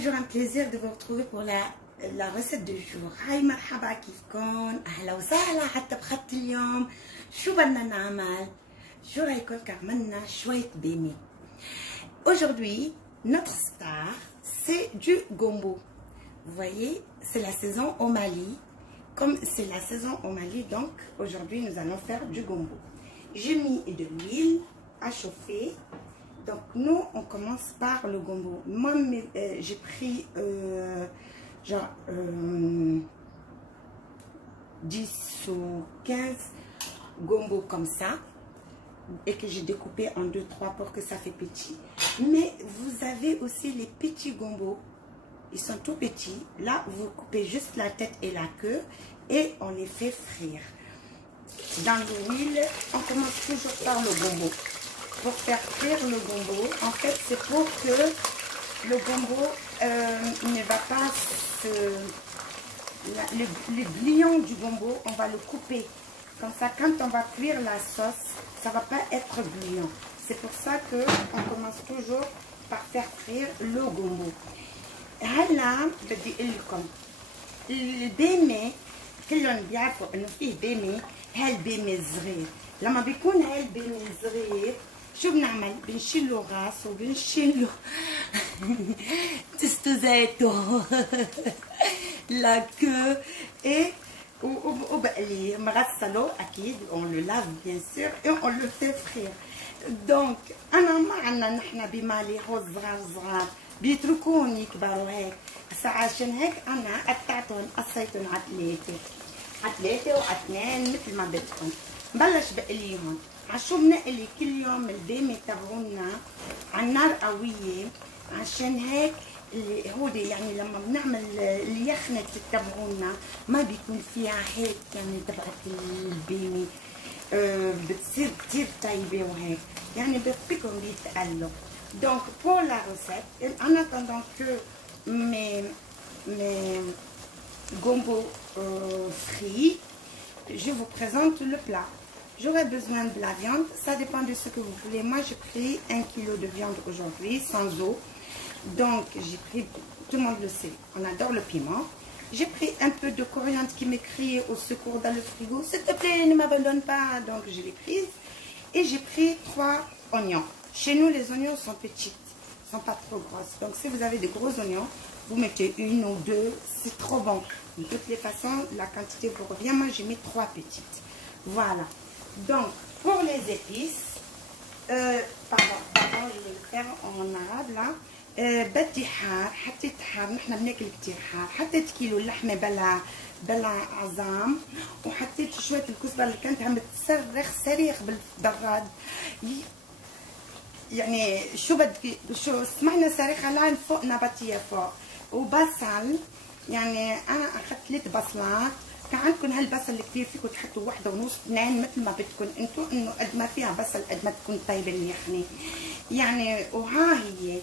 toujours un plaisir de vous retrouver pour la recette du jour. هاي مرحبا كيفكن؟ أهلا وسهلا حتى بخط اليوم. شو بدنا نعمل؟ شو رايكم عملنا شوية بيمي. Aujourd'hui, notre star, c'est du gombo. Vous voyez, c'est la saison au Mali. Comme c'est la saison au Mali, donc aujourd'hui nous allons faire du gombo. J'ai mis de l'huile à chauffer. Donc nous on commence par le gombo. Moi j'ai pris genre 10 ou 15 gombo comme ça et que j'ai découpé en 2-3 pour que ça fait petit. Mais vous avez aussi les petits gombos. Ils sont tout petits. Là, vous coupez juste la tête et la queue et on les fait frire. Dans l'huile, on commence toujours par le gombo. Pour faire frire le gombo, en fait, c'est pour que le gombo ne va pas se... Le glion du gombo, on va le couper. Comme ça, quand on va cuire la sauce, ça ne va pas être gluant. C'est pour ça qu'on commence toujours par faire frire le gombo. هلا بدي اقول لكم البامي كلهم بيعرفوا انه فيه بامي هالبامي الصغير. لما بيكون هالبامي صغير شو بنعمل؟ بنشيل له راس وبنشيل له تستوزاته لا كو اي وبقليه مغسله اكيد on le lave bien sûr et on le fait frire. donc انا ما عندنا نحن بمالي هو صغار بيتركون يكبروا هيك. هسا عشان هيك انا قطعتهم قصيتهم على ثلاثة وعلى اثنين مثل ما بدكم. بلش بقليهم. عشو بنقلي كل يوم البامي تبعونا على النار قوية. عشان هيك اللي هودي يعني لما بنعمل اليخنة تبعونا ما بيكون فيها هيك يعني تبعت البامي بتصير كتير طيبة وهيك يعني بيكون بيتقلوا. Donc pour la recette, en attendant que mes gombo frits, je vous présente le plat. J'aurai besoin de la viande, ça dépend de ce que vous voulez. Moi j'ai pris 1 kg de viande aujourd'hui sans eau. Donc j'ai pris, tout le monde le sait, on adore le piment. J'ai pris un peu de coriandre qui m'écrit au secours dans le frigo. S'il te plaît, ne m'abandonne pas. Donc je l'ai prise. Et j'ai pris 3 oignons. Chez nous, les oignons sont petits, ne sont pas trop grosses. Donc, si vous avez de gros oignons, vous mettez 1 ou 2, c'est trop bon. De toutes les façons, la quantité vous revient. Moi, j'ai mis 3 petites. Voilà. Donc, pour les épices, pardon, je vais le faire en arabe là. بدي حار، حطيت حار، نحن بناكل كتير حار، حطيت كيلو لحمة بلا عظام، وحطيت شوية الكزبرة اللي كانت عم بتصرخ صريخ بالبراد. يعني شو بدي شو سمعنا صريخة لعن فوق نباتية فوق. وبصل يعني انا اخذت 3 بصلات. كان عندكم هالبصل الكبير فيكم تحطوا 1.5 2 مثل ما بدكم انتم، انه قد ما فيها بصل قد ما تكون طيبه اليخنه يعني. وها هي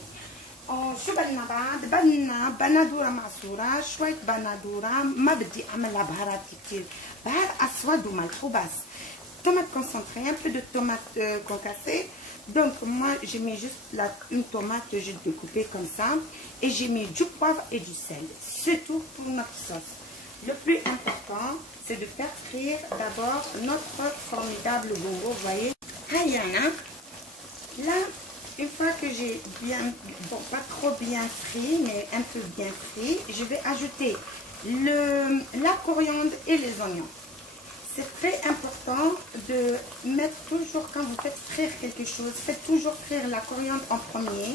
شو بدنا بعد؟ بدنا بندوره معصوره، شويه بندوره، ما بدي اعملها بهارات كثير، بهار اسود وملح وبس. tomate concentrée, un peu de tomate concassée. Donc moi j'ai mis juste une tomate juste découpée comme ça et j'ai mis du poivre et du sel. C'est tout pour notre sauce. Le plus important c'est de faire frire d'abord notre formidable gombo. Vous voyez, là une fois que j'ai bien, bon pas trop bien frit mais un peu bien frit, je vais ajouter la coriandre et les oignons. C'est très important de mettre toujours, quand vous faites frire quelque chose, faites toujours frire la coriandre en premier.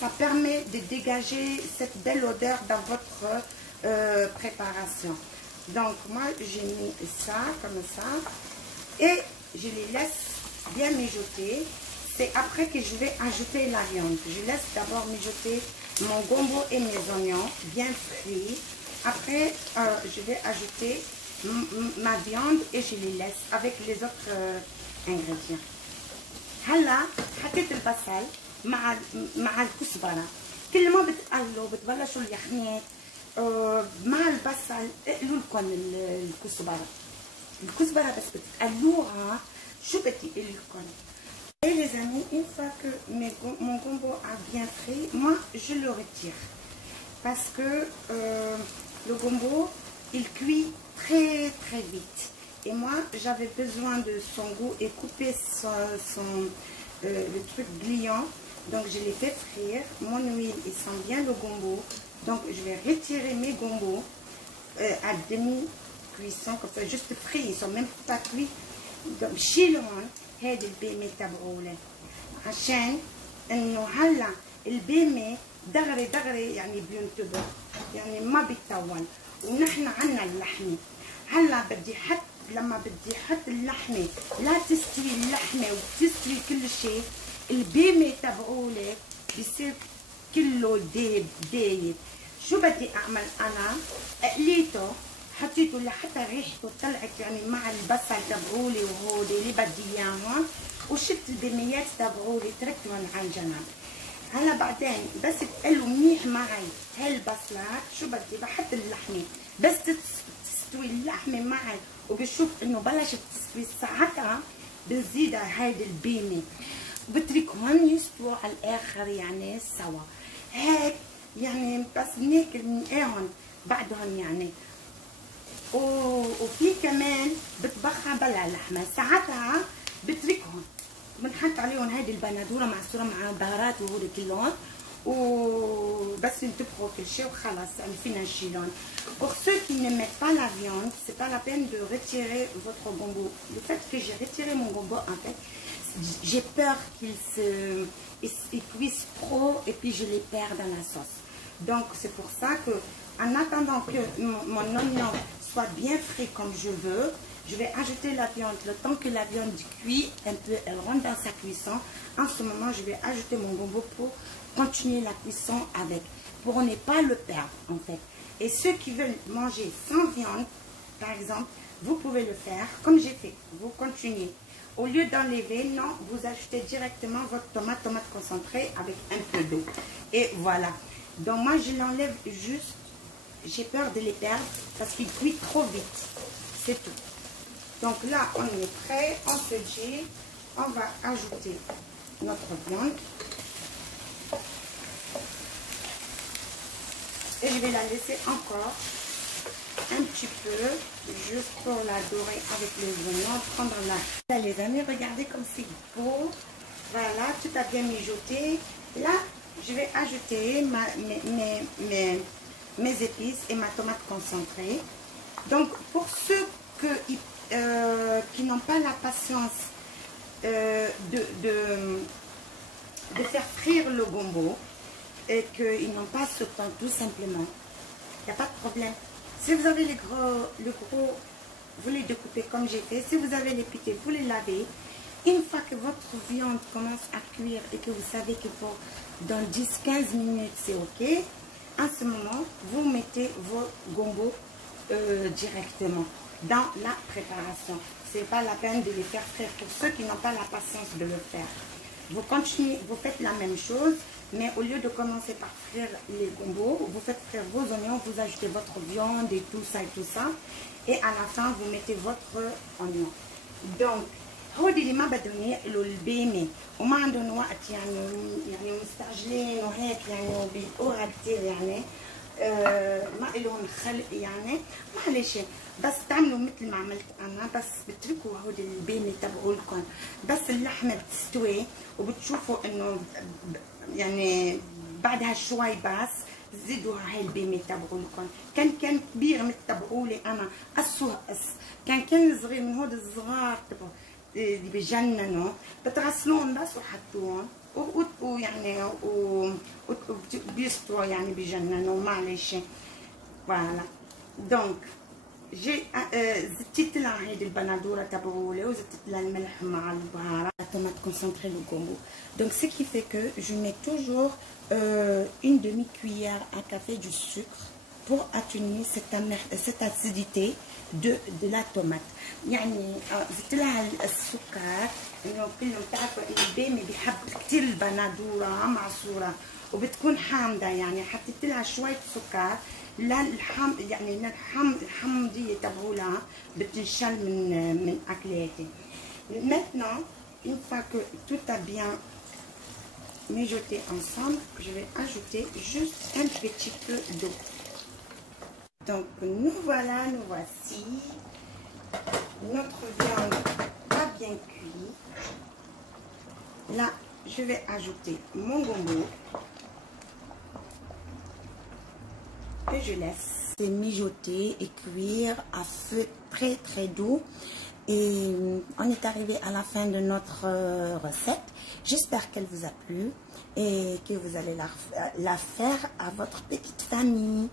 Ça permet de dégager cette belle odeur dans votre préparation. Donc moi j'ai mis ça comme ça et je les laisse bien mijoter. C'est après que je vais ajouter la viande. Je laisse d'abord mijoter mon gombo et mes oignons bien frits. Après je vais ajouter ma viande et je les laisse avec les autres ingrédients. هلا حطيت البصل مع الكزبره. كل ما بتقلوا بتبلشوا اليخنات مع البصل اقلوا لكم الكزبره. الكزبره بس بتقلوها شو بدي اقول لكم؟ Et les amis, une fois que mon gombo a bien frit, moi je le retire. Parce que le gombo, il cuit très très vite. Et moi, j'avais besoin de son goût et couper le truc gluant. Donc, je l'ai fait frire. Mon huile, il sent bien le gombo. Donc, je vais retirer mes gombos à demi-cuisson, comme ça, juste frits. Ils ne sont même pas cuits. Donc, شيلهم هذا البيمة تبعوله عشان إنه هلا البيمة دغري يعني بينتبه يعني ما بيطول. ونحن عنا اللحمة هلا بدي حط لما بدي احط اللحمه لا تستوي اللحمه وتستوي كل شيء البيمه تبعولي بصير كله دايب. شو بدي اعمل انا؟ قليته حطيته لحتى ريحته طلعت يعني مع البصل تبعولي وهودي اللي بدي اياهم وشلت البيميات تبعولي تركتهم على جنب. هلا بعدين بس تقلوا منيح معي هالبصلات شو بدي بحط اللحمه بس تستوي اللحمه معي وبشوف انه بلشت تستوي ساعتها بنزيدها هيدي البيمه وبتركهم يستووا على الاخر يعني سوا هيك يعني بس بناكل منقاهم بعدهم يعني. وفي كمان بطبخها بلا لحمه ساعتها بتركهم بنحط عليهم هيدي البندوره معصوره مع البهارات وهول كلهم وبس ينطبخوا كل شيء وخلاص يعني فينا نشيلهم. Pour ceux qui ne mettent pas la viande, c'est pas la peine de retirer votre gombo. Le fait que j'ai retiré mon gombo, en fait, j'ai peur qu'il cuise trop et puis je les perds dans la sauce. Donc c'est pour ça que, en attendant que mon oignon soit bien frit comme je veux, je vais ajouter la viande. Le temps que la viande cuit un peu, elle rentre dans sa cuisson. En ce moment, je vais ajouter mon gombo pour continuer la cuisson avec, pour ne pas le perdre en fait. Et ceux qui veulent manger sans viande, par exemple, vous pouvez le faire comme j'ai fait. Vous continuez. Au lieu d'enlever, non, vous ajoutez directement votre tomate concentrée avec un peu d'eau. Et voilà. Donc moi, je l'enlève juste. J'ai peur de les perdre parce qu'ils cuisent trop vite. C'est tout. Donc là, on est prêt. On se dit, on va ajouter notre viande. Et je vais la laisser encore un petit peu, juste pour la dorer avec les oignons, prendre la... Là, les amis, regardez comme c'est beau. Voilà, tout a bien mijoté. Là, je vais ajouter mes épices et ma tomate concentrée. Donc, pour ceux qui n'ont pas la patience de faire frire le gombo, et qu'ils n'ont pas ce temps, tout simplement, il n'y a pas de problème. Si vous avez le gros, vous les découpez comme j'ai fait. Si vous avez les piquets, vous les lavez. Une fois que votre viande commence à cuire et que vous savez que pour dans 10-15 minutes, c'est OK, en ce moment, vous mettez vos gombos directement dans la préparation. Ce n'est pas la peine de les faire frire pour ceux qui n'ont pas la patience de le faire. Vous continuez, vous faites la même chose, mais au lieu de commencer par frire les gombos, vous faites frire vos oignons, vous ajoutez votre viande et tout ça. Et à la fin, vous mettez votre oignon. Donc, هودي اللي ما بدهم يقلوا البيمة وما عندهم وقت يعني مستعجلين وهيك يعني وبيقوها كتير يعني ما إلهم خلق يعني معلش بس تعملوا مثل ما عملت أنا بس بتركوا هودي البيمة تبعولكم بس اللحمة بتستوي وبتشوفوا إنه يعني بعدها شوي بس زيدوا هاي البيمة تبعولكم. كان كبير مثل تبعولي أنا كان صغير من هود الصغار تبعوا اللي بيجننوا بتغسلون بس وحطوهم ويعني وبيستووا يعني بيجننوا معلش. فوالا دونك جي زدت لها هيدي البندوره تبعولي وزدت لها الملح مع البهارات tomate concentrée le gombo. Donc ce qui fait que je mets toujours une demi-cuillère à café du sucre pour atténuer cette acidité de la tomate. يعني زدت لها السكر انه كلهم بتعرفوا البيمة بيحب كثير البندوره معصوره وبتكون حامضه يعني حطيت لها شويه سكر يعني الحمضيه تبعولها بتنشل من اكلاتي. Maintenant une fois que tout a bien mijoté ensemble, je vais ajouter juste un petit peu d'eau. Donc nous voici. Notre viande a bien cuit. Là, je vais ajouter mon gombo. Et je laisse mijoter et cuire à feu très très doux. Et on est arrivé à la fin de notre recette. J'espère qu'elle vous a plu et que vous allez la faire à votre petite famille.